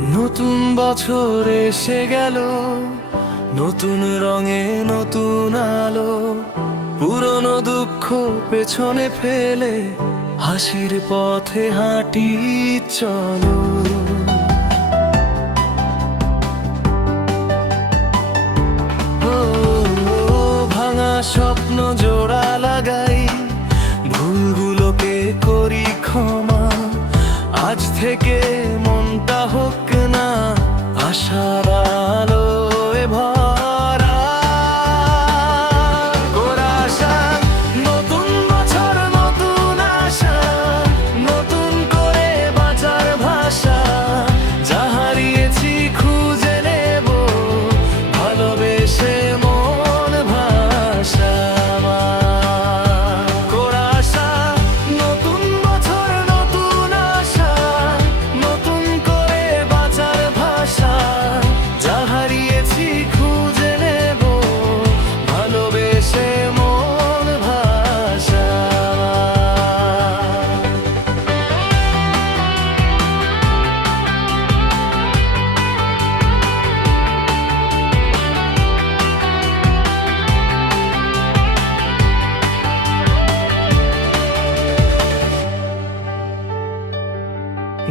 নতুন বছর এসে গেল, নতুন রঙে নতুন আলো, পুরনো দুঃখ পেছনে ফেলে, হাসির পথে হাঁটি চলো। ভাঙা স্বপ্ন জোড়া লাগাই, ভুলগুলোকে করি ক্ষমা, আজ থেকে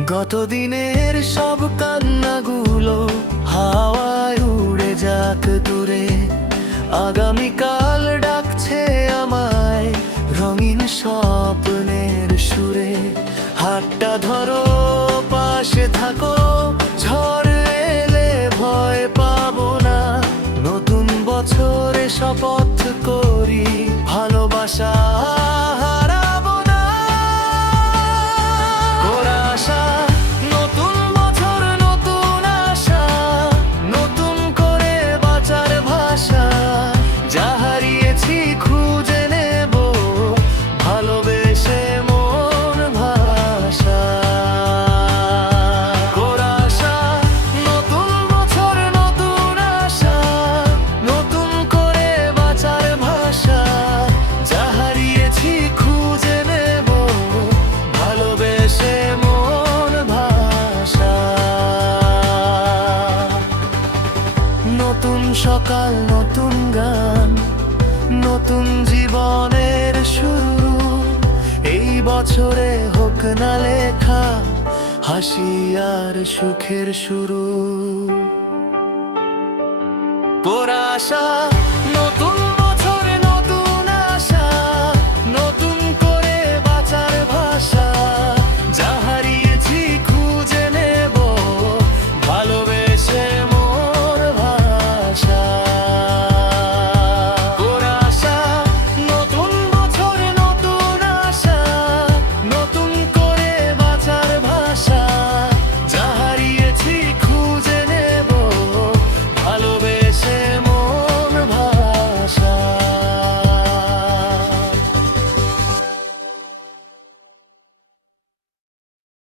গত দিনের সব কান্নাগুলো হাওয়ায় উড়ে যাক দূরে। আগামীকাল ডাকছে আমায় রঙিন স্বপ্নের সুরে। হাতটা ধরো, পাশে থাকো। সকাল নতুন গান, নতুন জীবনের শুরু। এই বছরে হোক না লেখা, হাসি আর সুখের শুরু। পোড়া আশা